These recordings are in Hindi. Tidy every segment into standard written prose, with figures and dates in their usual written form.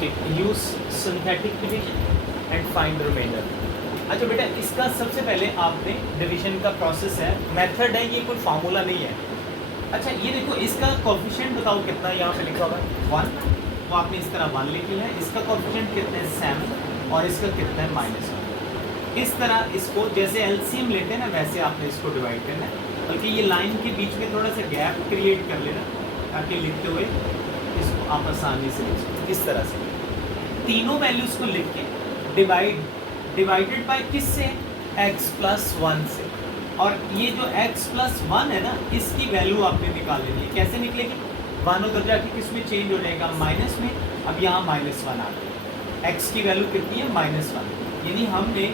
Okay, use synthetic division and find the reminder. अच्छा बेटा, इसका सबसे पहले आपने डिवीजन का प्रोसेस है, मेथड है, ये कोई फार्मूला नहीं है। अच्छा ये देखो, इसका कोफिशिएंट बताओ कितना है, यहाँ पे लिखा हुआ है 1, तो आपने इस तरह 1 लिख लिया है। इसका कोफिशिएंट कितना है 7 और इसका कितना है -1। इस तरह इसको जैसे एलसीएम लेते हैं ना, वैसे आपने इसको डिवाइड करना है, बल्कि ये लाइन के बीच में थोड़ा सा गैप क्रिएट कर लेना ताकि लिखते हुए इसको आप आसानी से लिख सकें। इस तरह से तीनों वैल्यूज़ को लिख के डिवाइडेड बाय किससे, x प्लस 1 से। और ये जो x प्लस 1 है ना, इसकी वैल्यू आपने निकाल लेनी है। कैसे निकलेगी, 1 उधर जाके किस में चेंज हो जाएगा, माइनस में। अब यहाँ -1 आ गया, x की वैल्यू कितनी है -1, यानी हमने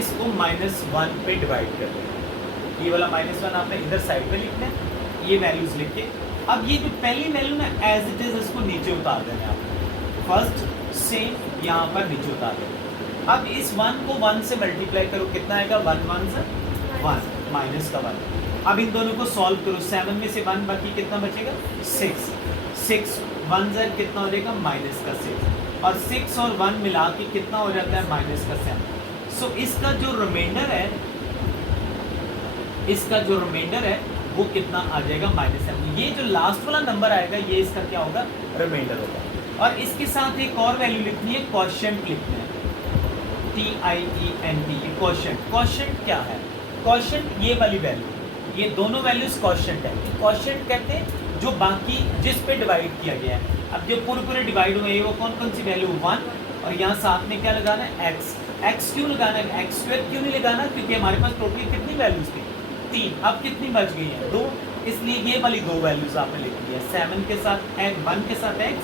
इसको -1 पे डिवाइड कर दिया। ये वाला -1 आपने इधर साइड पे लिखना है, ये वैल्यूज़ लिख के। अब ये जो पहली वैल्यू ना एज इट इज़ इसको नीचे उतार देना है आपको, फर्स्ट से यहाँ पर नीचे उतार देना। अब इस 1 को 1 से मल्टीप्लाई करो, कितना आएगा, 1 1 से 1 माइनस का 1। अब इन दोनों को सॉल्व करो, 7 में से 1 बाकी कितना बचेगा 6, 6 1 से कितना हो जाएगा -6, और 6 और 1 मिला के कितना हो जाता है -7। सो इसका जो रिमाइंडर है वो कितना आ जाएगा -7। ये जो लास्ट वाला नंबर आएगा ये इसका क्या होगा, रिमाइंडर होगा। और इसके साथ एक और वैल्यू लिखनी है, क्वोशिएंट लिखना है, TIENT, क्वोशिएंट। क्वोशिएंट क्या है, क्वोशिएंट ये वाली वैल्यू, ये दोनों वैल्यूज क्वोशिएंट है। क्वोशिएंट कहते हैं जो बाकी जिस पे डिवाइड किया गया है। अब जो पूरे डिवाइड हुए वो कौन कौन सी वैल्यू, 1, और यहाँ साथ में क्या लगाना है, x क्यों लगाना है, x² क्यों नहीं लगाना, क्योंकि हमारे पास टोटल कितनी वैल्यूज थी 3, अब कितनी बच गई है 2, इसलिए ये वाली 2 वैल्यूज आपने लिख दी है, 7 के साथ 1 के साथ x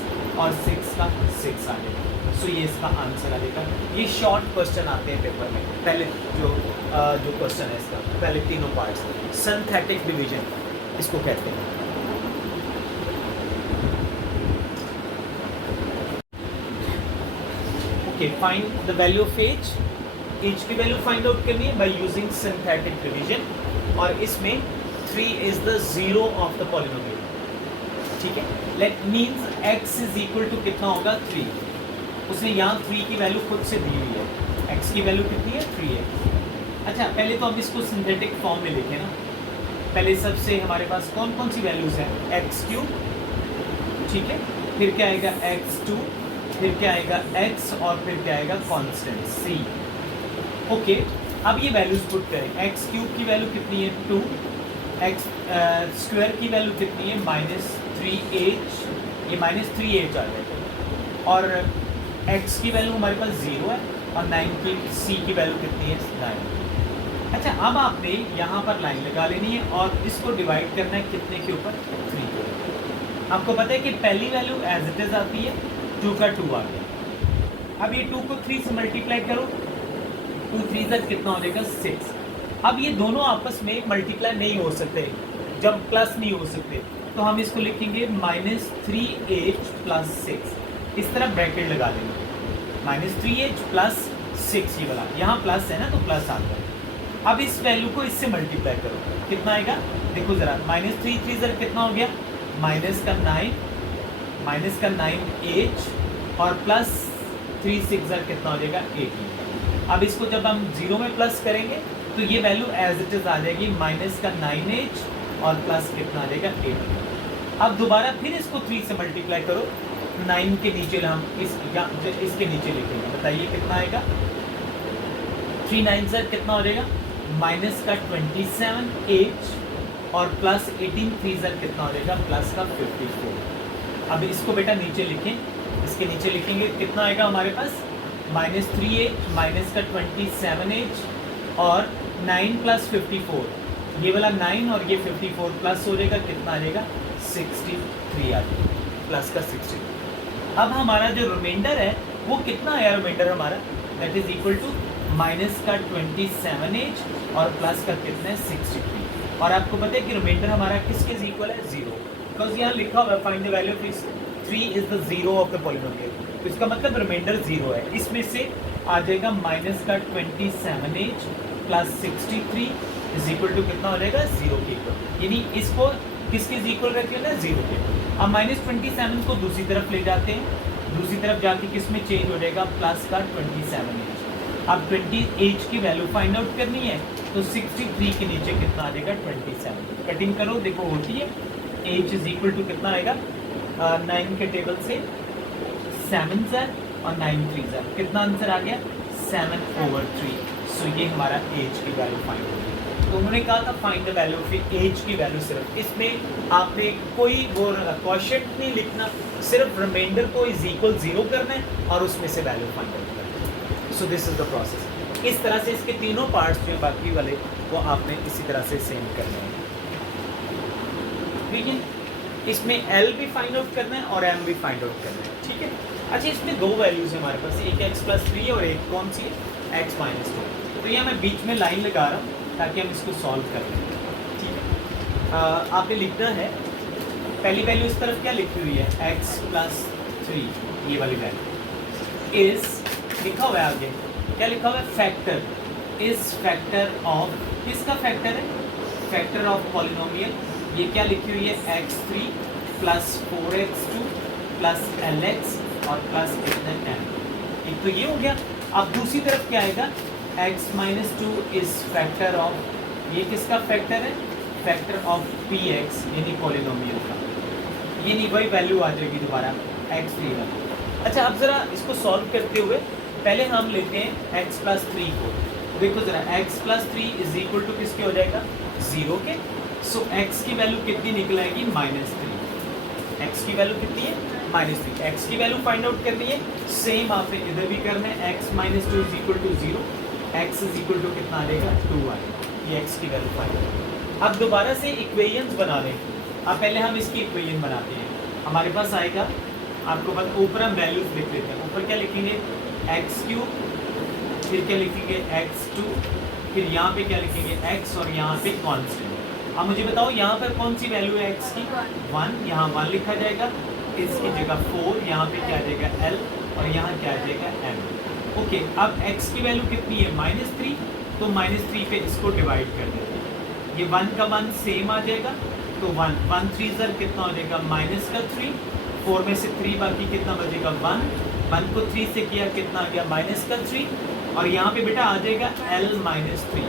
और 6 का 6 आ गया। सो ये इसका आंसर आ जाएगा। ये शॉर्ट क्वेश्चन आते हैं पेपर में, पहले जो क्वेश्चन है इसका, पहले तीनों पार्ट्स, सिंथेटिक डिवीजन इसको कहते हैं। Okay, find the value of H की वैल्यू फाइंड आउट करनी है बाय यूजिंग सिंथेटिक डिवीजन, और इसमें 3 is the zero of the polynomial. ठीक है, let means x is equal to कितना होगा 3, उसने यहाँ 3 की वैल्यू खुद से दी हुई है, x की वैल्यू कितनी है 3 है। अच्छा पहले तो हम इसको सिंथेटिक फॉर्म में लिखें ना, पहले सबसे हमारे पास कौन कौन सी वैल्यूज हैं, x3, ठीक है, फिर क्या आएगा x2, फिर क्या आएगा x, और फिर क्या आएगा कांस्टेंट c। ओके, अब ये वैल्यूज पुट करें, x³ की वैल्यू कितनी है 2, x² की वैल्यू कितनी है -3h, ये -3h आ जाएगा, और x की वैल्यू हमारे पास 0 है, और 9 की c की वैल्यू कितनी है 9। अच्छा अब आपने यहाँ पर लाइन लगा लेनी है और इसको डिवाइड करना है कितने के ऊपर, 3 के ऊपर। आपको पता है कि पहली वैल्यू एज इट इज आती है, 2 का 2 आ गया। अब ये 2 को 3 से मल्टीप्लाई करो, 2 3 से कितना हो जाएगा 6। अब ये दोनों आपस में मल्टीप्लाई नहीं हो सकते, जब प्लस नहीं हो सकते, तो हम इसको लिखेंगे -3h + 6, इस तरह ब्रैकेट लगा देंगे, -3h + 6, ये वाला यहाँ प्लस है ना तो प्लस आता है। अब इस वैल्यू को इससे मल्टीप्लाई करो, कितना आएगा देखो ज़रा, -3 3 से कितना हो गया -9h, और +3 6 कितना हो जाएगा 18। अब इसको जब हम 0 में प्लस करेंगे तो ये वैल्यू एज इट इज आ जाएगी -9h, और प्लस कितना आ जाएगा 18। अब दोबारा फिर इसको 3 से मल्टीप्लाई करो, 9 के नीचे हम इसके नीचे लिखेंगे, बताइए कितना आएगा, 3 9 से कितना हो जाएगा -27h, और +18 3 से कितना हो जाएगा +54। अब इसको बेटा नीचे लिखें, इसके नीचे लिखेंगे कितना आएगा हमारे पास -3h, -27h, और 9 + 54, ये वाला 9 और ये 54 प्लस हो जाएगा, कितना आ जाएगा 63 आ जाएगा, प्लस का 63। अब हमारा जो रिमाइंडर है वो कितना आया, रिमाइंडर हमारा that is equal to -27h और प्लस का कितना है 63। और आपको पता है कि रिमाइंडर हमारा किसके इक्वल है 0, बिकॉज यहाँ लिखा हुआ है find the value of 3 is the zero of the polynomial, तो इसका मतलब रिमाइंडर 0 है। इसमें से आ जाएगा -27h + 63 इज इक्वल टू कितना हो जाएगा 0 के इक्वल, यानी इसको किसके इक्वल रखिए ना 0 के। अब -27 को दूसरी तरफ ले जाते हैं, दूसरी तरफ जाके किस में चेंज हो जाएगा, प्लस का 27h। अब 20h की वैल्यू फाइंड आउट करनी है तो 63 के नीचे कितना आ जाएगा, 27। कटिंग करो, देखो होती है h इज इक्वल टू कितना आएगा, 9 के टेबल से 7 है और 9 3 है, कितना आंसर आ गया, 7/3। सो ये हमारा एज की वैल्यू फाइंड होगी। तो उन्होंने कहा था find the value of H की वैल्यू। सिर्फ इसमें आपने कोई वो क्वेश्चन नहीं लिखना, सिर्फ रिमाइंडर को इज इक्वल 0 करना है और उसमें से वैल्यू फाइंड आउट करना है। So this is the process. इस तरह से इसके तीनों पार्ट्स जो हैं बाकी वाले वो आपने इसी तरह से सेम करने हैं, ठीक है। इसमें एल भी फाइंड आउट करना है और एम भी फाइंड आउट करना है, ठीक है। अच्छा, इसमें दो वैल्यूज है हमारे पास, एक x+3 और एक कौन सी है, x-2। तो यहाँ मैं बीच में लाइन लगा रहा हूँ ताकि हम इसको सॉल्व कर लें, ठीक है। आपने लिखना है, पहली वैल्यू इस तरफ क्या लिखी हुई है, x+3, ये वाली वैल्यू इज लिखा हुआ है, आगे क्या लिखा हुआ है, फैक्टर इज फैक्टर ऑफ, किसका फैक्टर है, फैक्टर ऑफ पॉलिनोमियल। ये क्या लिखी हुई है, x3 + 4x2 + lx और प्लस कितना m। एक तो ये हो गया। अब दूसरी तरफ क्या आएगा, x-2 इज फैक्टर ऑफ, ये किसका फैक्टर है, फैक्टर ऑफ px यानी पॉलिनोमियल का, ये नहीं वही वैल्यू आ जाएगी दोबारा x3 का। अच्छा, अब जरा इसको सॉल्व करते हुए पहले हम लेते हैं x+3 को। देखो जरा, x+3 इज इक्वल टू किसके हो जाएगा, 0 के। सो x की वैल्यू कितनी निकल आएगी, -3। x की वैल्यू कितनी है, -3। x की वैल्यू फाइंड आउट करनी है, सेम आपने इधर भी करना है, x-2 is equal to 0, x is equal to कितना आ जाएगा, 2 आएगा। ये x की वैल्यू फाइंड आउट। अब दोबारा से इक्वेशंस बना लें। अब पहले हम इसकी इक्वेशन बनाते हैं। हमारे पास आएगा, आपको पता, ऊपर हम वैल्यूज लिख लेते हैं। ऊपर क्या लिखेंगे, x3, फिर क्या लिखेंगे, x2, फिर यहाँ पे क्या लिखेंगे, x, और यहाँ पे कांस्टेंट। अब मुझे बताओ यहाँ पर कौन सी वैल्यू है x की, 1, यहाँ 1 लिखा जाएगा, इसकी जगह 4, यहाँ पे क्या आ जाएगा l, और यहाँ क्या आ जाएगा m। ओके, अब x की वैल्यू कितनी है, -3, तो -3 पे इसको डिवाइड कर देते हैं। ये 1 का 1 सेम आ जाएगा, तो 1 3 कितना हो जाएगा, -3, 4 में से 3 बाकी कितना बचेगा, 1 को 3 से किया कितना आ गया, -3, और यहाँ पे बेटा आ जाएगा l-3,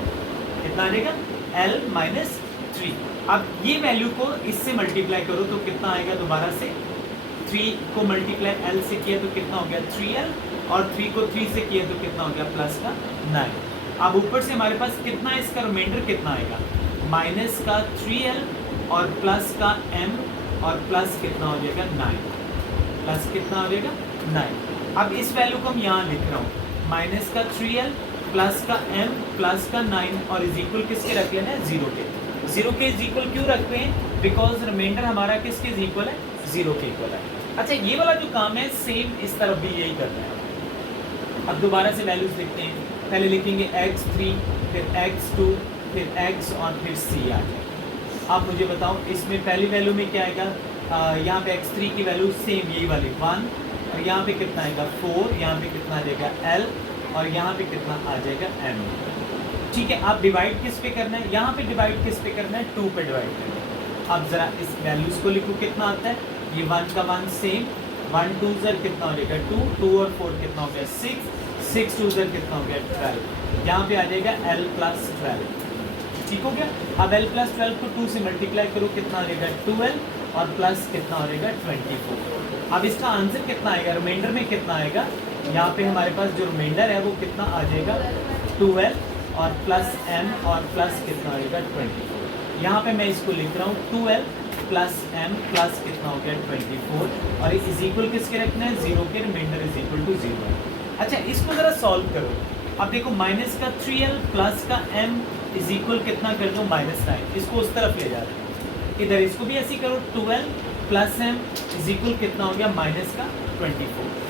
कितना आ जाएगा, l-3। अब ये वैल्यू को इससे मल्टीप्लाई करो तो कितना आएगा, दोबारा से 3 को मल्टीप्लाई l से किया तो कितना हो गया, 3l, और 3 को 3 से किया तो कितना हो गया, प्लस का 9। अब ऊपर से हमारे पास कितना है, इसका रिमाइंडर कितना आएगा, माइनस का 3l और प्लस का m, और प्लस कितना हो जाएगा, 9, प्लस कितना हो जाएगा, 9। अब इस वैल्यू को हम यहाँ लिख रहा हूँ, माइनस का 3l प्लस का m प्लस का 9, और इज इक्वल किसके रख लेना है, 0 के। 0 के इज इक्वल क्यों रख रहे हैं, बिकॉज रिमाइंडर हमारा किसके इज इक्वल है, 0 के इक्वल है। अच्छा, ये वाला जो काम है सेम इस तरफ भी यही करना है। अब दोबारा से वैल्यूज लिखते हैं, पहले लिखेंगे x3, फिर x2, फिर x, और फिर c आ जाए। अब मुझे बताओ इसमें पहली वैल्यू में क्या आएगा, यहाँ पे x3 की वैल्यू सेम यही वाली 1, और यहाँ पे कितना आएगा 4, यहाँ पे कितना आ जाएगा l, और यहाँ पे कितना आ जाएगा m। ठीक है, आप डिवाइड किस पे करना है, यहाँ पे डिवाइड किस पे करना है, 2 पे डिवाइड करना है। अब जरा इस वैल्यूज को लिखो, कितना आता है, ये 1 का 1 सेम, 1 2 कितना हो जाएगा 2, 2 और 4 कितना हो गया 6, 6 2 कितना हो गया 12, यहाँ पे आ जाएगा l+12। ठीक हो गया। अब l+12 को 2 से मल्टीप्लाई करो, कितना आ जाएगा 2l, और प्लस कितना हो जाएगा 24। अब इसका आंसर कितना आएगा, रिमाइंडर में कितना आएगा, यहाँ पे हमारे पास जो रिमाइंडर है वो कितना आ जाएगा 2l, और प्लस m, और प्लस कितना हो जाएगा 24। यहाँ पे मैं इसको लिख रहा हूँ 2l प्लस m प्लस कितना हो गया 24, और इज इक्वल किसके रखना है, 0 के, रिमाइंडर इज इक्वल टू 0। अच्छा, इसको ज़रा सॉल्व करो। अब देखो, माइनस का 3l प्लस का m इज इक्वल कितना कर दो, -9। इसको उस तरफ ले जा रहे हैं, इधर इसको भी ऐसे करो, 2l plus m is equal कितना हो गया, -24।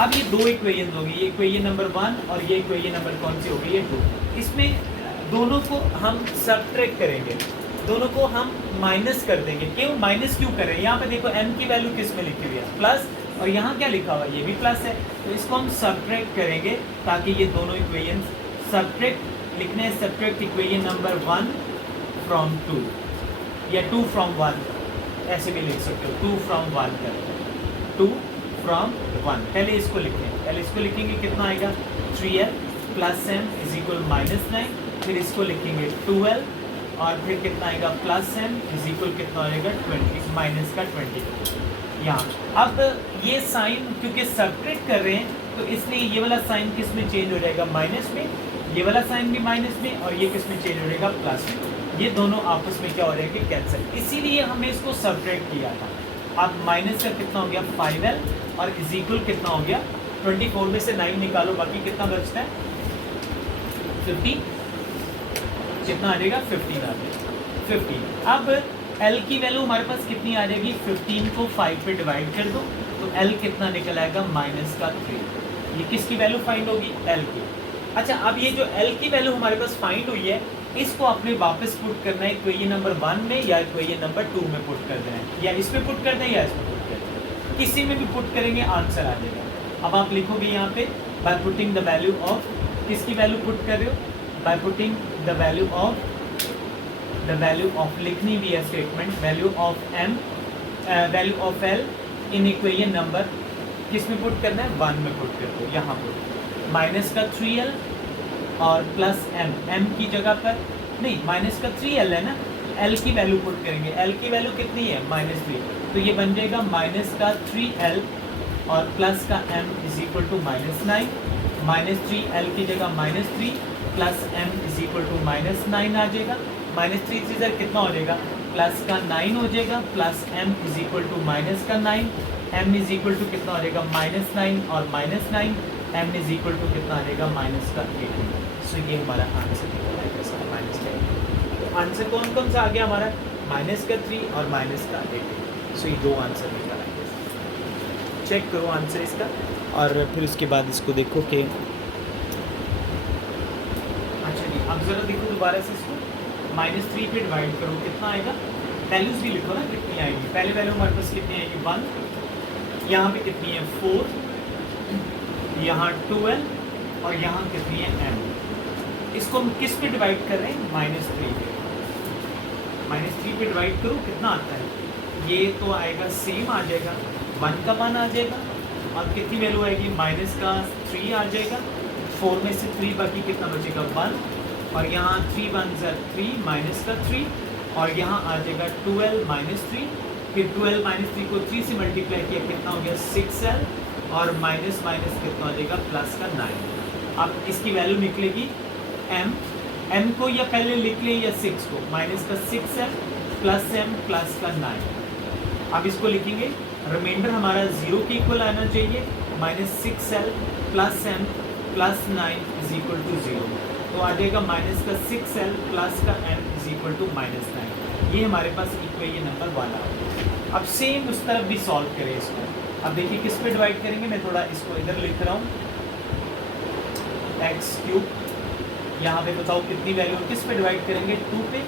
अब ये दो इक्वेशन होगी, ये इक्वेशन नंबर 1 और ये इक्वेशन नंबर कौन सी होगी, ये 2। इसमें दोनों को हम सबट्रैक्ट करेंगे, दोनों को हम माइनस कर देंगे। क्यों माइनस क्यों करें, यहाँ पे देखो m की वैल्यू किस में लिखी हुई है, प्लस, और यहाँ क्या लिखा हुआ है, ये भी प्लस है, तो इसको हम सबट्रैक्ट करेंगे ताकि ये दोनों इक्वेशन सबट्रैक्ट लिखने हैं। सबट्रैक्ट इक्वेशन नंबर 1 फ्रॉम 2, या 2 फ्रॉम 1, ऐसे भी लिख सकते हो, 2 फ्रॉम 1 कर 2 फ्रॉम 1। पहले इसको लिखेंगे कितना आएगा 3l plus m is equal -9, फिर इसको लिखेंगे 2l और फिर कितना आएगा प्लस m इज इक्वल कितना आएगा 20 माइनस का 24 यहाँ। अब ये साइन क्योंकि सब्ट्रैक्ट कर रहे हैं तो इसलिए ये वाला साइन किस में चेंज हो जाएगा माइनस में, ये वाला साइन भी माइनस में, और ये किस में चेंज हो जाएगा प्लस में। ये दोनों आपस में क्या हो जाएंगे कैंसिल, इसीलिए हमने इसको सब्ट्रैक्ट किया था। अब माइनस का कितना हो गया 5l और इज इक्वल कितना हो गया 24 में से 9 निकालो, बाकी कितना बचता है 15, कितना आ जाएगा 15 आ जाएगा 15। अब L की वैल्यू हमारे पास कितनी आ जाएगी 15 को 5 पे डिवाइड कर दो तो L कितना निकल आएगा माइनस का 3। ये किसकी वैल्यू फाइंड होगी L की। अच्छा अब ये जो L की वैल्यू हमारे पास फाइंड हुई है इसको आपने वापस पुट करना है इक्वेशन नंबर 1 में या इक्वेशन नंबर 2 में पुट कर देना है, या इसमें पुट कर दें या इसमें पुट कर दें, किसी में भी पुट करेंगे आंसर आ जाएगा। अब आप लिखोगे यहाँ पे by putting the value of, किसकी वैल्यू पुट कर रहे हो by putting the value of लिखनी भी है statement value of L in equation number किस में पुट करना है 1 में पुट कर दो, यहाँ पर माइनस का 3l और प्लस m की जगह पर नहीं माइनस का 3l है ना, L की वैल्यू पुट करेंगे, L की वैल्यू कितनी है -3 तो ये बन जाएगा माइनस का 3l और प्लस का m is equal to -9, -3l की जगह -3 plus m is equal to -9 आ जाएगा, -3 से कितना हो जाएगा प्लस का 9 हो जाएगा, plus m is equal to minus का 9, m इज इक्वल टू कितना हो जाएगा -9 और -9 m इज इक्वल टू कितना आ जाएगा -18। सो ये हमारा आंसर निकल आएगा सर -10। तो आंसर कौन कौन सा आ गया हमारा -3 और -18। सो ये दो आंसर निकल आएंगे। चेक करो आंसर इसका और फिर उसके बाद इसको देखो कि अच्छा जी अब ज़रा देखो दोबारा से इसको -3 पे डिवाइड करो कितना आएगा, वैल्यूज भी लिखो ना कितनी आएगी। पहले वैल्यू हमारे पास कितनी आएगी 1, यहाँ पे कितनी है 4, यहाँ 12 और यहाँ कितनी है m। इसको हम किस पे डिवाइड कर रहे हैं -3 पे, -3 पे डिवाइड करो कितना आता है, ये तो आएगा सेम आ जाएगा 1 का 1 आ जाएगा और कितनी वैल्यू आएगी माइनस का 3 आ जाएगा, 4 में से 3 बाकी कितना बचेगा 1 और यहाँ 3 1 3 माइनस का 3 और यहाँ आ जाएगा 12 -3, फिर 12 -3 को 3 से मल्टीप्लाई किया कितना हो गया 6l और माइनस कितना हो जाएगा प्लस का 9। अब इसकी वैल्यू निकलेगी m को या पहले लिख लें या 6 को, माइनस का 6l प्लस m प्लस का 9। अब इसको लिखेंगे रिमाइंडर हमारा 0 के इक्वल आना चाहिए, -6l plus m plus 9 is equal to 0, तो आ जाएगा माइनस का 6l प्लस का m इज इक्वल टू -9। ये हमारे पास इक्वेशन नंबर 1 आ गया। अब सेम उस तरफ भी सॉल्व करें इसको। अब देखिए किस पे डिवाइड करेंगे, मैं थोड़ा इसको इधर लिख रहा हूँ x3, यहाँ पे बताओ कितनी वैल्यू किस पे डिवाइड करेंगे 2 पे,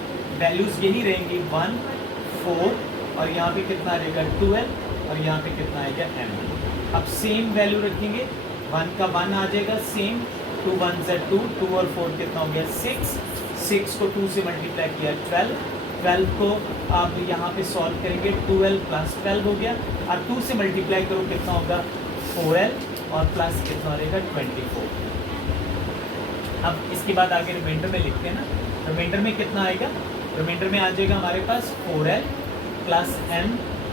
वैल्यूज़ यही रहेंगी 1 4 और यहाँ पे कितना आ जाएगा 12 और यहाँ पे कितना आएगा m। अब सेम वैल्यू रखेंगे, 1 का 1 आ जाएगा सेम, 2 1 2 2 और 4 कितना हो गया 6 को 2 से मल्टीप्लाई किया 12 को आप यहाँ पे सॉल्व करेंगे 12 प्लस 12 हो गया, अब 2 से मल्टीप्लाई करो कितना होगा 4l और प्लस कितना हो जाएगा 24। अब इसके बाद आगे रिमाइंडर में लिखते हैं ना, रिमाइंडर में कितना आएगा, रिमाइंडर में आ जाएगा हमारे पास 4l प्लस m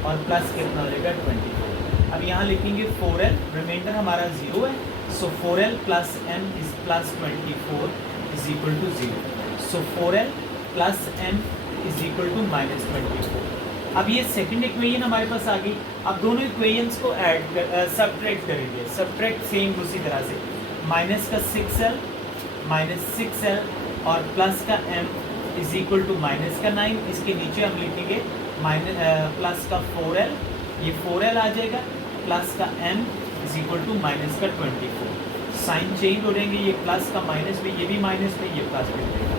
और प्लस कितना हो जाएगा 24। अब यहाँ लिखेंगे 4l, रिमाइंडर हमारा 0 है, so 4l plus m is plus 24 is equal to 0, so 4l plus m is equal to -24। अब ये सेकंड इक्वेशन हमारे पास आ गई। अब दोनों इक्वेशंस को ऐड सब्ट्रैक्ट करेंगे, सब्ट्रैक्ट सेम उसी तरह से, माइनस का 6l और प्लस का m is equal to minus का 9, इसके नीचे हम लिखेंगे प्लस का 4l, ये 4l आ जाएगा, प्लस का m is equal to minus का 24। साइन चेंज हो जाएंगे, ये प्लस का माइनस में, ये भी माइनस में, ये प्लस में हो जाएगा,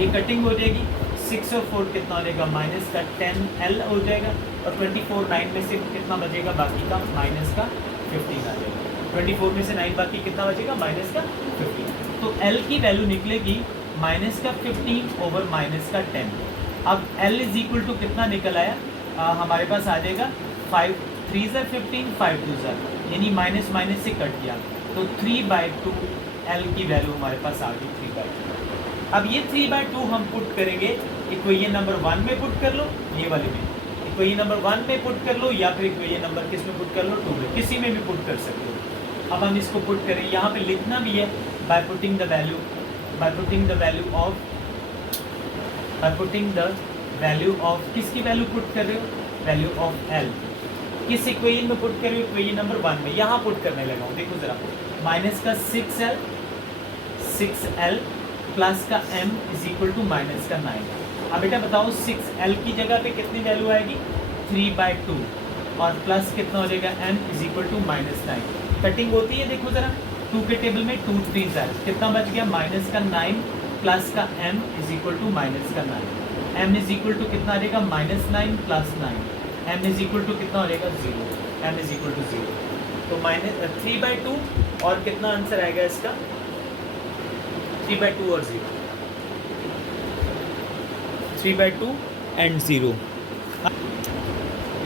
ये कटिंग हो जाएगी, 6 और 4 कितना हो जाएगा माइनस का 10l हो जाएगा और 24 9 में से कितना बचेगा बाकी का माइनस का 15 आ जाएगा, 24 में से 9 बाकी कितना बचेगा माइनस का 15। तो L की वैल्यू निकलेगी माइनस का 15 ओवर माइनस का 10। अब L इज इक्वल टू कितना निकल आया, हमारे पास आ जाएगा 3 ज़ा 15, 5 2 ज़ा, यानी माइनस माइनस से कट गया, तो 3/2 L की वैल्यू हमारे पास आ गई 3/2। अब ये 3/2 हम पुट करेंगे इक्वेशन नंबर 1 में पुट कर लो, ये वाले में इक्वेशन नंबर 1 में पुट कर लो, या फिर इक्वेशन नंबर किस में पुट कर लो, 2 में, किसी में भी पुट कर सकते हो। अब हम इसको पुट करें, यहाँ पे लिखना भी है by putting the value of किसकी वैल्यू पुट कर रहे हो, वैल्यू ऑफ L, किस इक्वेशन में पुट कर रहे हो, इक्वेशन नंबर 1 में, यहाँ पुट करने लगा हूँ। देखो जरा, माइनस का 6L प्लस का M is equal to minus का 9। अब बेटा बताओ 6L की जगह पे कितनी वैल्यू आएगी, 3/2, और प्लस कितना हो जाएगा, M is equal to -9। Cutting होती है, देखो जरा, 2 के टेबल में 2 3 कितना बच गया, माइनस का 9 प्लस का M is equal to minus का 9। M इज इक्वल टू कितना आ जाएगा, -9 plus 9, M is equal to कितना हो जाएगा, 0, M इज इक्वल टू 0। तो -3/2 और कितना आंसर आएगा इसका, 3/2 और 0, 3/2 एंड 0।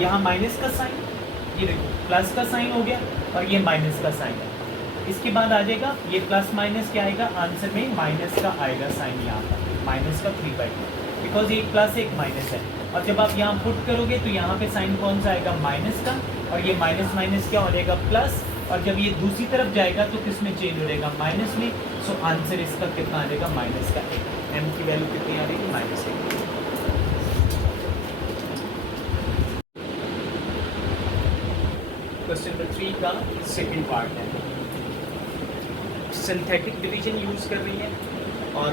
यहाँ माइनस का साइन, ये देखो प्लस का साइन हो गया और ये माइनस का साइन है। इसके बाद आ जाएगा ये प्लस माइनस क्या आएगा, आंसर में माइनस का आएगा साइन, यहाँ पर माइनस का 3/2, बिकॉज एक प्लस एक माइनस है। और जब आप यहाँ पुट करोगे तो यहाँ पे साइन कौन सा आएगा, माइनस का, और ये माइनस माइनस क्या हो जाएगा, प्लस, और जब ये दूसरी तरफ जाएगा तो किस में चेंज हो जाएगा, माइनस में। सो आंसर इसका कितना आ जाएगा, माइनस का 1। M की वैल्यू कितनी आ जाएगी, -1। क्वेश्चन नंबर 3 का सेकंड पार्ट है, सिंथेटिक डिवीजन यूज कर रही है और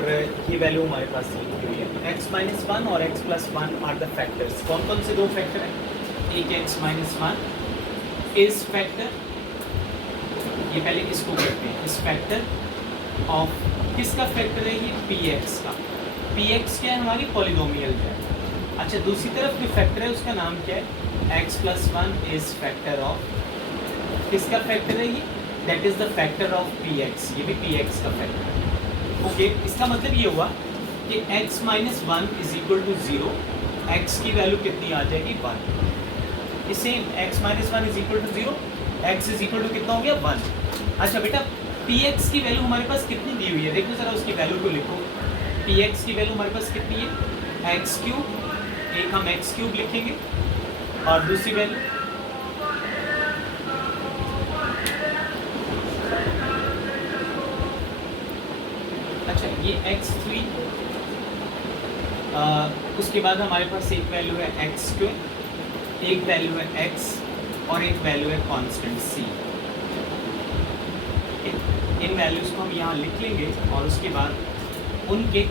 ये वैल्यू हमारे पास लिखी हुई है, x-1 और x+1 आर द फैक्टर्स। कौन कौन से दो फैक्टर हैं, एक x-1 इज फैक्टर, ये पहले इसको करते हैं, इस फैक्टर ऑफ किसका फैक्टर है, ये px का, px क्या है, हमारी पॉलिनोमियल है। अच्छा, दूसरी तरफ जो फैक्टर है उसका नाम क्या है, x+1 इज फैक्टर ऑफ, किसका फैक्टर है ये, that is the factor of px, ये भी px का फैक्टर है। ओके, इसका मतलब ये हुआ कि x-1 is equal to 0, x की वैल्यू कितनी आ जाएगी, 1। इसे x-1 is equal to 0, x is equal to कितना हो गया, 1। अच्छा बेटा, px की वैल्यू हमारे पास कितनी दी हुई है, देखो जरा उसकी वैल्यू को लिखो, px की वैल्यू हमारे पास कितनी है, x3, एक हम x3 लिखेंगे, और दूसरी वैल्यू अच्छा ये x3, उसके बाद हमारे पास एक वैल्यू है x2, एक वैल्यू है x, और एक वैल्यू है कांस्टेंट c। इन वैल्यूज़ को हम यहाँ लिख लेंगे और उसके बाद उनके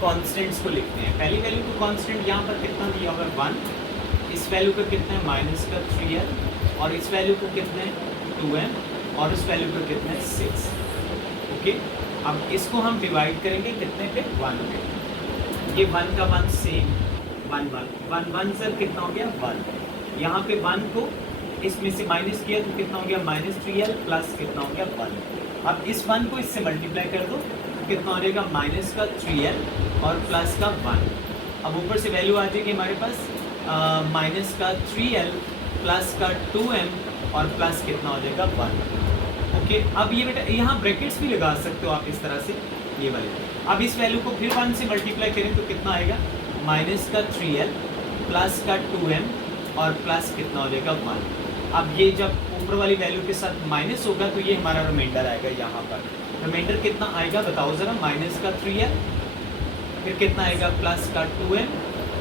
कांस्टेंट्स को लिखते हैं। पहली वैल्यू को कांस्टेंट यहाँ पर कितना दिया होगा, 1, इस वैल्यू का कितना है, माइनस का 3l, और इस वैल्यू का कितना है 2m, और इस वैल्यू का कितना है 6। ओके, अब इसको हम डिवाइड करेंगे कितने पे, 1 पे। ये 1 का 1 सेम, 1 सर कितना हो गया, 1। यहाँ पे 1 को इसमें से माइनस किया तो कितना हो गया, -3l, प्लस कितना हो गया, 1। अब इस 1 को इससे मल्टीप्लाई कर दो, कितना हो जाएगा, माइनस का 3l और प्लस का 1। अब ऊपर से वैल्यू आ जाएगी हमारे पास माइनस का 3l प्लस का 2m और प्लस कितना हो जाएगा, 1। ओके, अब ये बेटा यहाँ ब्रैकेट्स भी लगा सकते हो आप इस तरह से, ये वाले। अब इस वैल्यू को फिर 1 से मल्टीप्लाई करें तो कितना आएगा, माइनस का 3l प्लस का 2m और प्लस कितना हो जाएगा, 1। अब ये जब ऊपर वाली वैल्यू के साथ माइनस होगा तो ये हमारा रिमाइंडर आएगा, यहाँ पर रिमाइंडर कितना आएगा बताओ ज़रा, माइनस का 3l, फिर कितना आएगा, प्लस का 2m,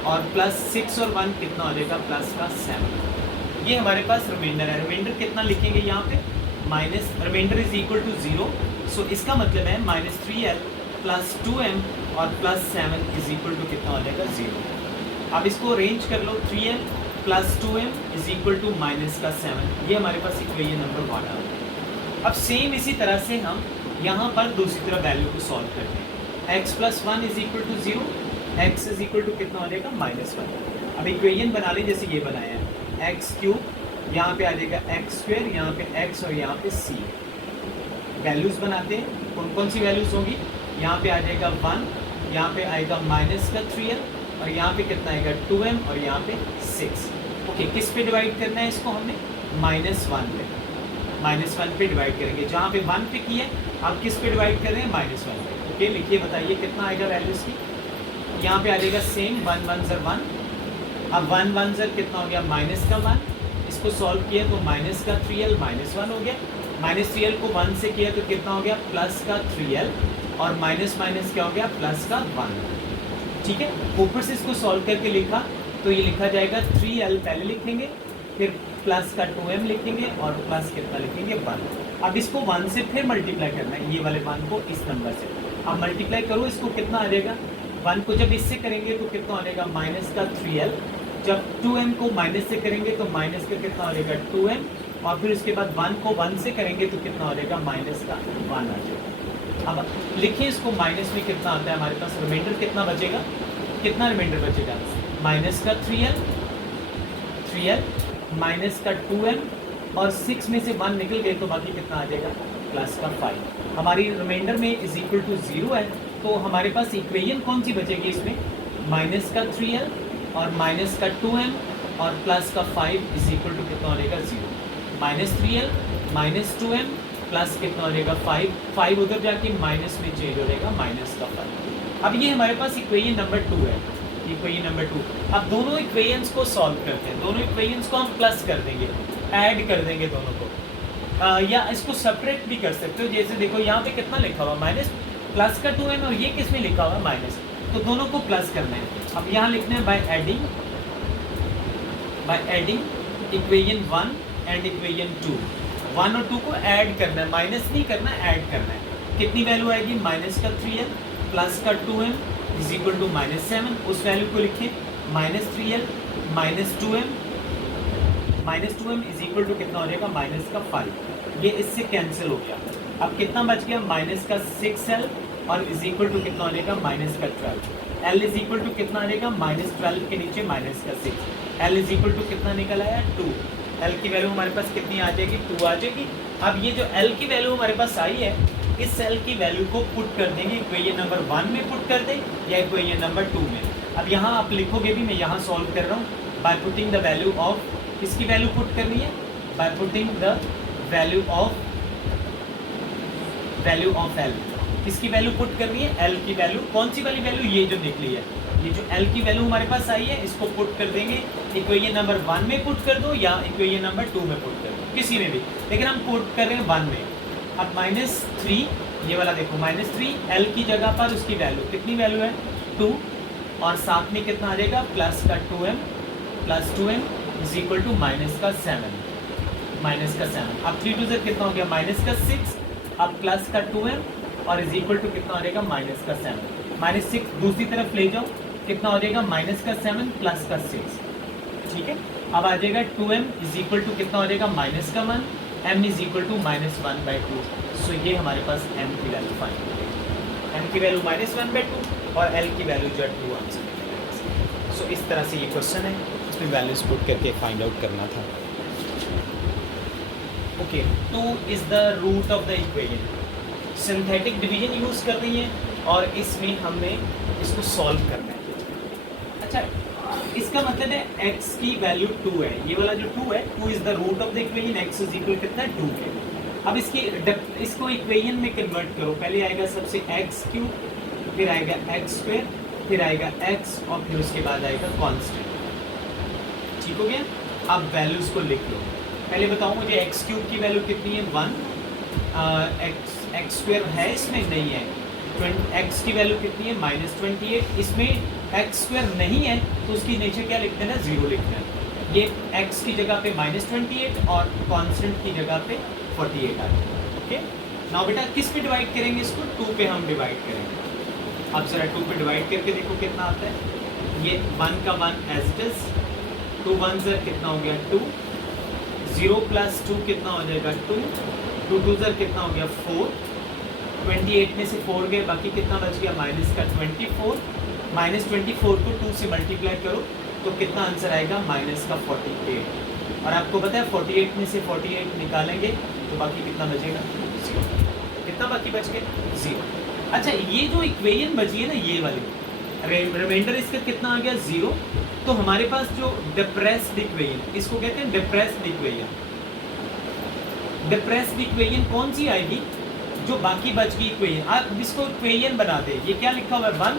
और प्लस 6 और 1 कितना हो जाएगा, प्लस का 7। ये हमारे पास रिमाइंडर है। रिमाइंडर कितना लिखेंगे यहाँ पे, minus, reminder is equal to 0, so इसका मतलब है -3l प्लस 2m और प्लस 7 इज इक्वल टू कितना हो जाएगा, 0। अब इसको अरेंज कर लो, 3l plus 2m is equal to minus का 7, ये हमारे पास इक्वेशन नंबर 1 है। अब सेम इसी तरह से हम यहाँ पर दूसरी तरफ वैल्यू को सॉल्व करते हैं, x+1 is equal to 0, x is equal to कितना हो जाएगा, -1। अब इक्वेशन बना लें जैसे ये बनाया है, x3, यहाँ पे आ जाएगा x2, यहाँ पे x और यहाँ पे c। वैल्यूज़ बनाते हैं, कौन कौन सी वैल्यूज़ होंगी, यहाँ पे आ जाएगा 1, यहाँ पे आएगा माइनस का 3l, और यहाँ पे कितना आएगा 2m, और यहाँ पे 6। ओके, किस पे डिवाइड करना है इसको हमने? -1 पे, -1 पे डिवाइड करेंगे। जहाँ पे 1 पे किया अब किस पे डिवाइड कर रहे हैं? -1 पे। ओके, लिखिए, बताइए कितना आएगा वैल्यू इसकी। यहाँ पे आ जाएगा सेम 1 1 ज़र 1। अब 1 1 ज़र कितना हो गया? -1। इसको सॉल्व किया तो माइनस का 3l -1 हो गया। -3l को 1 से किया तो कितना हो गया? प्लस का 3l, और माइनस माइनस क्या हो गया? प्लस का 1। ठीक है, ऊपर से इसको सॉल्व करके लिखा तो ये लिखा जाएगा 3l पहले लिखेंगे, फिर प्लस का 2m लिखेंगे, और प्लस कितना लिखेंगे? 1। अब इसको 1 से फिर मल्टीप्लाई करना है, ये वाले 1 को इस नंबर से। अब मल्टीप्लाई करो, इसको कितना आ जाएगा? 1 को जब इससे करेंगे तो कितना हो जाएगा? माइनस का 3l। जब 2m को माइनस से करेंगे तो माइनस का कितना हो जाएगा? 2m, और फिर उसके बाद 1 को 1 से करेंगे तो कितना हो जाएगा? माइनस का 1 आ जाएगा। अब लिखिए इसको, माइनस में कितना आता है हमारे पास? रिमाइंडर कितना बचेगा? कितना रिमाइंडर बचेगा? माइनस का 3l माइनस का 2m, और 6 में से 1 निकल गए तो बाकी कितना आ जाएगा? प्लस का 5। हमारी रिमाइंडर में इज इक्वल टू 0 है, तो हमारे पास इक्वेशन कौन सी बचेगी इसमें? माइनस का 3l और माइनस का 2m और प्लस का 5 इज इक्वल टू कितना हो जाएगा? 0। -3l माइनस 2m प्लस कितना हो जाएगा? 5 उधर जाके माइनस में चेंज हो जाएगा, माइनस का 5। अब ये हमारे पास इक्वेशन नंबर 2 है, इक्वेशन नंबर 2। अब दोनों इक्वेशंस को सॉल्व करते हैं, दोनों इक्वेशंस को हम प्लस कर देंगे, ऐड कर देंगे दोनों को। या इसको सेपरेट भी कर सकते हो, जैसे देखो यहाँ पे कितना लिखा हुआ? माइनस, प्लस का 2m, और ये किस में लिखा हुआ? माइनस। तो दोनों को प्लस करना है। अब यहाँ लिखना है by adding equation 1 and equation 2। 1 और 2 को ऐड करना है, माइनस नहीं करना, ऐड करना है। कितनी वैल्यू आएगी? माइनस का 3l प्लस का 2m इज इक्वल टू -7। उस वैल्यू को लिखिए, -3l minus 2m is equal to कितना हो जाएगा? माइनस का 5। ये इससे कैंसिल हो गया। अब कितना बच गया? माइनस का 6l, और इज इक्वल टू कितना हो जाएगा? माइनस का 12। l इज इक्वल टू कितना आ जाएगा? -12 के नीचे माइनस का 6। l इज इक्वल टू कितना निकल आया? 2। l की वैल्यू हमारे पास कितनी आ जाएगी? 2 आ जाएगी। अब ये जो l की वैल्यू हमारे पास आई है, इस l की वैल्यू को पुट कर देंगे, इक्वेशन नंबर 1 में पुट कर दें या इक्वेशन नंबर 2 में। अब यहाँ आप लिखोगे भी, मैं यहाँ सॉल्व कर रहा हूँ by putting the value of, किसकी वैल्यू पुट करनी है? By putting the value of l। किसकी वैल्यू पुट करनी है? l की वैल्यू। कौन सी वाली वैल्यू? ये जो निकली है, ये जो l की वैल्यू हमारे पास आई है, इसको पुट कर देंगे, इक्वेशन नंबर 1 में पुट कर दो या इक्वेशन नंबर 2 में पुट कर दो, किसी में भी, लेकिन हम पुट कर रहे हैं 1 में। अब -3, ये वाला देखो, -3 l की जगह पर उसकी वैल्यू, कितनी वैल्यू है? 2, और साथ में कितना आ जाएगा? प्लस का 2m plus 2m is equal to minus का 7। अब 3 2 से कितना हो गया? माइनस का 6। अब प्लस का 2m और इज इक्वल टू कितना हो जाएगा? माइनस का 7। -6 दूसरी तरफ ले जाओ, कितना हो जाएगा? माइनस का 7 प्लस का 6। ठीक है, अब आ जाएगा 2m इज इक्वल टू कितना हो जाएगा? माइनस का 1। m is equal to -1/2। So ये हमारे पास m की वैल्यू फाइंड हो गई। m की वैल्यू -1/2 और l की वैल्यू जो 2 आंसर निकलेगा। सो इस तरह से ये क्वेश्चन है, इसमें वैल्यूज पुट करके फाइंड आउट करना था। Okay, 2 is the root of the equation. Synthetic division use कर रही है और इसमें हमने इसको सॉल्व करना है। अच्छा, इसका मतलब है x की वैल्यू 2 है, ये वाला जो 2 है, 2 is the root of the equation, x is equal कितना है? 2 है। अब इसको इक्वेशन में कन्वर्ट करो, पहले आएगा सबसे x3, फिर आएगा x2, फिर आएगा x, और फिर उसके बाद आएगा कांस्टेंट। ठीक हो गया? अब वैल्यूज को लिख लो। पहले बताओ मुझे x³ की वैल्यू कितनी है? 1। x² है इसमें? नहीं है। x की वैल्यू कितनी है? -28। इसमें x² नहीं है तो उसकी नीचे क्या लिखते हैं ना? 0 लिखते हैं। ये x की जगह पे -28 और कांस्टेंट की जगह पे 48 आ गया। ओके, नाउ बेटा किस पे डिवाइड करेंगे इसको? 2 पे हम डिवाइड करेंगे। अब जरा 2 पे डिवाइड करके देखो कितना आता है। ये 1 का 1 एज इट इज, 2 1 ज़र कितना हो गया? 2। 0 + 2 कितना हो जाएगा? 2। 2 2 ज़र कितना हो गया? 4। 28 में से 4 गए, बाकी कितना बच गया? माइनस का 24। -24 को 2 से मल्टीप्लाई करो तो कितना आंसर आएगा? माइनस का 48। और आपको पता है 48 में से 48 निकालेंगे तो बाकी कितना बचेगा? 0। कितना बाकी बच गया? 0। अच्छा, ये जो इक्वेशन बची है ना, ये वाली, रिमाइंडर इसका कितना आ गया 0। तो हमारे पास जो डिप्रेस्ड इक्वेशन, इसको कहते हैं डिप्रेस्ड इक्वेशन। डिप्रेस्ड इक्वेशन कौन सी आएगी? जो बाकी बच गई इक्वेशन। आप इसको इक्वेशन बना दे, ये क्या लिखा हुआ है 1,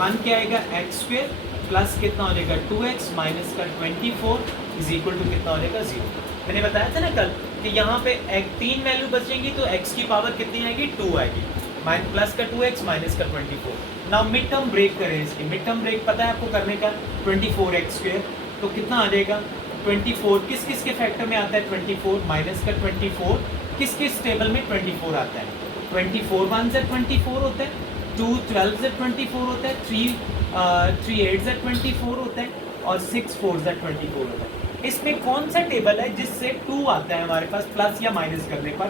1 क्या आएगा एक्स स्क्वायर प्लस कितना हो जाएगा 2x माइनस का 24 इज इक्वल टू कितना हो जाएगा 0। मैंने बताया था ना कल कि यहाँ पे एक 3 वैल्यू बचेंगी तो x की पावर कितनी आएगी 2 आएगी, प्लस का 2x माइनस का 24। नाउ मिड टर्म ब्रेक करें इसकी। मिड टर्म ब्रेक पता है आपको करने का 24x स्क्वायर, तो कितना आ जाएगा 24 किस किस के फैक्टर में आता है 24 माइनस का 24 किस किस टेबल में 24 आता है। 24 1 से 24 होता है, 2 12 से 24 होता है, 3 8 से 24 होता है और 6 4 से 24 होता है। इसमें कौन सा टेबल है जिससे 2 आता है हमारे पास प्लस या माइनस करने पर?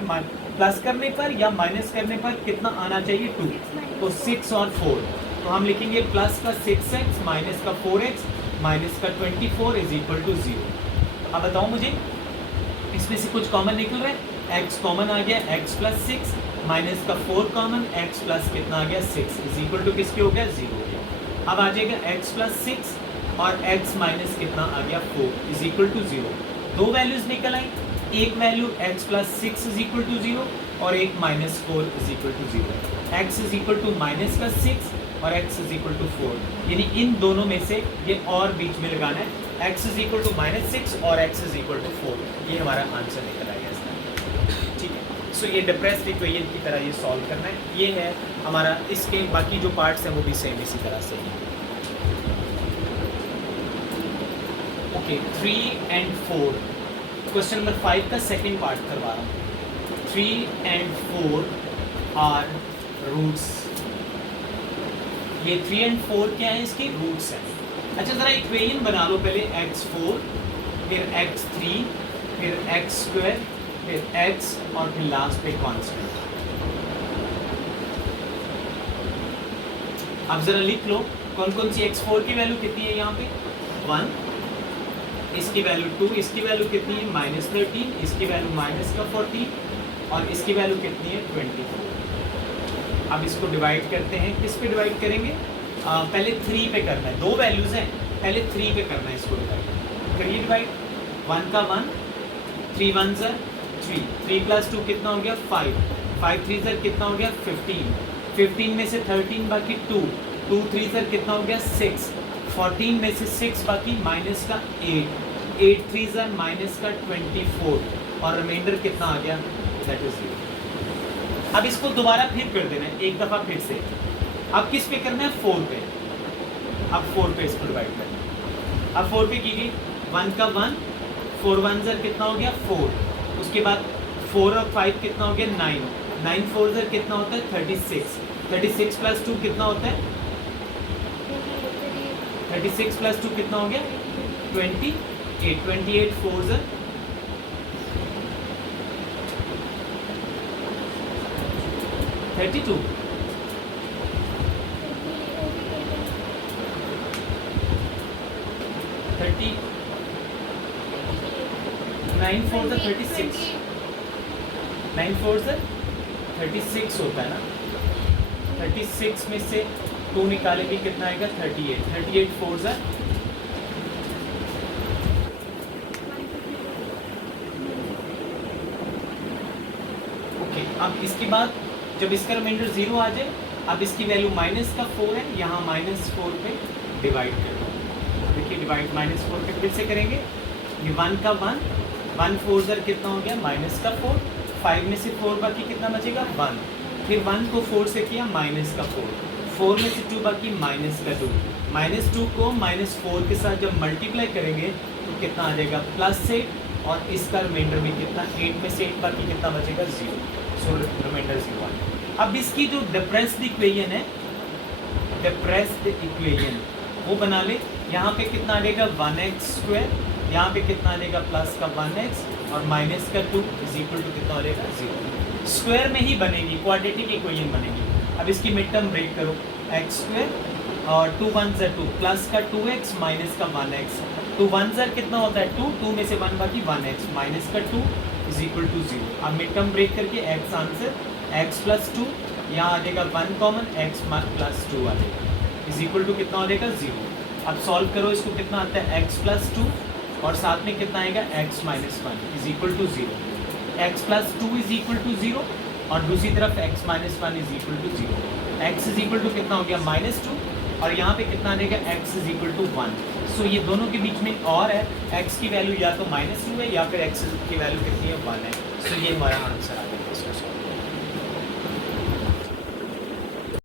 प्लस करने पर या माइनस करने पर कितना आना चाहिए 2, तो 6 और 4। तो हम लिखेंगे प्लस का 6x माइनस का 4x माइनस का 24 इज इक्वल टू 0। अब बताओ मुझे इसमें से कुछ कॉमन निकल रहा है? x कॉमन आ गया, x प्लस 6 माइनस का 4 कॉमन, x प्लस कितना आ गया 6 इज इक्वल टू किसके हो गया 0 हो गया। अब आ जाएगा x प्लस 6 और x माइनस कितना आ गया 4 इज इक्वल टू 0। दो वैल्यूज निकल आई, एक value x plus 6 is equal to 0 और एक minus 4 is equal to 0। x is equal to minus का 6 और x इज इक्वल टू 4, यानी इन दोनों में से ये और बीच में लगाना है, x is equal to minus 6 और x इज इक्वल टू 4। ये हमारा आंसर निकल आएगा इसका, ठीक है। सो ये डिप्रेस्ड इक्वेशन की तरह ये सॉल्व करना है। ये है हमारा, इसके बाकी जो पार्ट्स हैं वो भी सेम इसी तरह से हैं। ओके 3 and 4, क्वेश्चन नंबर 5 का सेकेंड पार्ट करवा रहा हूँ। 3 and 4 आर रूट्स। ये 3 and 4 क्या है? इसकी रूट्स हैं। अच्छा ज़रा इक्वेशन बना लो पहले, x4 फिर x3 फिर x स्क्वायर फिर x और फिर लास्ट पे कांस्टेंट। अब ज़रा लिख लो कौन कौन सी x4 की वैल्यू कितनी है यहाँ पे 1, इसकी वैल्यू 2, इसकी वैल्यू कितनी है -13, इसकी वैल्यू माइनस का 14 और इसकी वैल्यू कितनी है 24। अब इसको डिवाइड करते हैं, किस पे डिवाइड करेंगे? पहले 3 पे करना है, दो वैल्यूज़ हैं, पहले 3 पे करना है इसको डिवाइड। करिए डिवाइड, 1 का 1, 3 1 ज़र 3, 3 प्लस 2 कितना हो गया 5, 5 3 ज़र कितना हो गया 15, 15 में से 13 बाकी 2, 2 3 ज़र कितना हो गया 6, 14 में से 6 बाकी माइनस का 8, 8 3 ज़र माइनस का 24 और रिमाइंडर कितना आ गया दैट इज 0। अब इसको दोबारा फिर कर देना है एक दफ़ा फिर से। अब किस पे करना है 4 पे। अब 4 पे इसको डिवाइड करना है। अब 4 पे कीजिए, 1 का 1, 4 1 ज़र कितना हो गया 4, उसके बाद 4 और 5 कितना हो गया 9, 9 4 ज़र कितना होता है 36, 36 प्लस 2 कितना होता है 36 प्लस 2 कितना हो गया 28, 28 4 ज़र 32, 9 4 ज़र 36, 9 4 ज़र 36 होता है ना, 36 में से 2 निकालेंगे कितना आएगा 38, 38 4 ज़र ओके। अब इसके बाद जब इसका रिमाइंडर 0 आ जाए, अब इसकी वैल्यू माइनस का 4 है, यहाँ -4 पे डिवाइड कर दो। देखिए डिवाइड -4 पे फिर से करेंगे, ये 1 का 1, 1 4 ज़र कितना हो गया माइनस का 4, 5 में से 4 बाकी कितना बचेगा 1, फिर 1 को 4 से किया माइनस का 4, 4 में से 2 बाकी माइनस का 2, -2 को -4 के साथ जब मल्टीप्लाई करेंगे तो कितना आ जाएगा +8 और इसका रिमाइंडर भी कितना 8 में से 8 बाकी कितना बचेगा 0, सो रिमाइंडर 0 आ जाएगा। अब इसकी जो डिप्रेस्ड इक्वेशन है, डिप्रेस्ड इक्वेशन वो बना ले। यहाँ पे कितना आ जाएगा 1x स्क्वायर, यहाँ पे कितना आ जाएगा प्लस का 1x और माइनस का 2 इज इक्वल टू कितना आ जाएगा 0। स्क्वायर में ही बनेगी, क्वाड्रेटिक इक्वेशन बनेगी। अब इसकी मिड टर्म ब्रेक करो, x स्क्वायर और 2 1 ज़र 2 प्लस का 2x माइनस का 1x, 2 1 ज़र कितना होता है 2, 2 में से 1 बाकी 1x माइनस का 2 इज इक्वल टू 0। अब मिड टर्म ब्रेक करके x आंसर x प्लस 2, यहाँ आ जाएगा 1 कॉमन, x प्लस 2 आ जाएगा इज इक्वल टू कितना हो जाएगा 0। अब सॉल्व करो इसको, कितना आता है x प्लस 2 और साथ में कितना आएगा x minus 1 is equal to 0। x plus 2 is equal to 0 और दूसरी तरफ x minus 1 is equal to 0। x is equal to कितना हो गया -2 और यहाँ पे कितना आ जाएगा x इज इक्वल टू 1। सो ये दोनों के बीच में और है, x की वैल्यू या तो -2 है या फिर x की वैल्यू कितनी है 1 है। सो ये हमारा आंसर आ गया इसका।